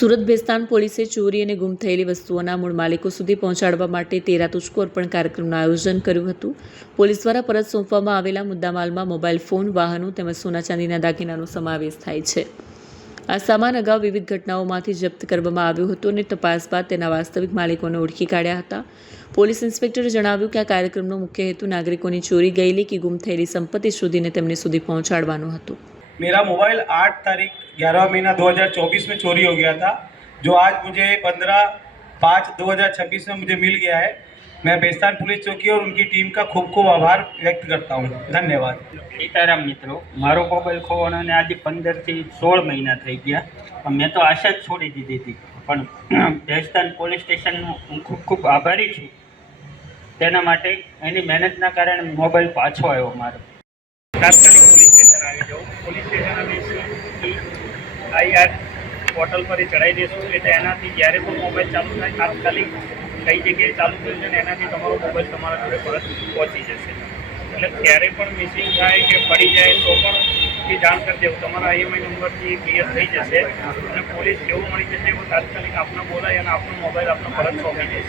સુરત ભેસ્તાન પોલીસે ચોરી અને ગુમ થયેલી વસ્તુઓના મૂળ માલિકો સુધી પહોંચાડવા માટે તેરા તુજકો અર્પણ કાર્યક્રમનું આયોજન કર્યું હતું। પોલીસ દ્વારા પરત સોંપવામાં આવેલા મુદ્દામાલમાં મોબાઈલ ફોન, વાહનો તેમજ સોના ચાંદીના દાગીનાનો સમાવેશ થાય છે। આ સામાન અગાઉ વિવિધ ઘટનાઓમાંથી જપ્ત કરવામાં આવ્યો હતો અને તપાસ બાદ તેના વાસ્તવિક માલિકોને ઓળખી કાઢ્યા હતા। પોલીસ ઇન્સ્પેક્ટરે જણાવ્યું કે આ કાર્યક્રમનો મુખ્ય હેતુ નાગરિકોની ચોરી ગયેલી કે ગુમ થયેલી સંપત્તિ શોધીને તેમની સુધી પહોંચાડવાનો હતો। मेरा मोबाइल 8 तारीख 11 महीना 2024 में चोरी हो गया था, जो आज मुझे 15/5/2026 में मुझे मिल गया है। मैं बेस्तान पुलिस चौकी और उनकी टीम का खूब खूब आभार व्यक्त करता हूँ। धन्यवाद। सीताराम मित्रों, मारो मोबाइल खोवाने आज 15 થી 16 महीना थी गया। मैं तो आशा ज छोड़ी दीधी थी, पण बेस्तान पोलीस स्टेशन हूँ खूब खूब आभारी छूँ। तेना माटे एनी मेहनतना कारणे मोबाइल पाछो आव्यो मारो। तात्कालिक पोलीस स्टेशन આવી જાઓ। પોલીસ સ્ટેશન અમે IR પોર્ટલ પર ચડાવી દઈશું એટલે એનાથી જ્યારે પણ મોબાઈલ ચાલુ થાય તાત્કાલિક કઈ જગ્યાએ ચાલુ થયું છે ને એનાથી તમારો મોબાઈલ તમારા જોડે પરત પહોંચી જશે। એટલે ક્યારે પણ મિસિંગ થાય કે પડી જાય તો પણ એ જાણ કરી દેવું, તમારા IMI નંબરથી ક્લિયર થઈ જશે અને પોલીસ જેવું મળી જશે એવું તાત્કાલિક આપને બોલાય અને આપનો મોબાઈલ આપને પરત સોંપી દેશે।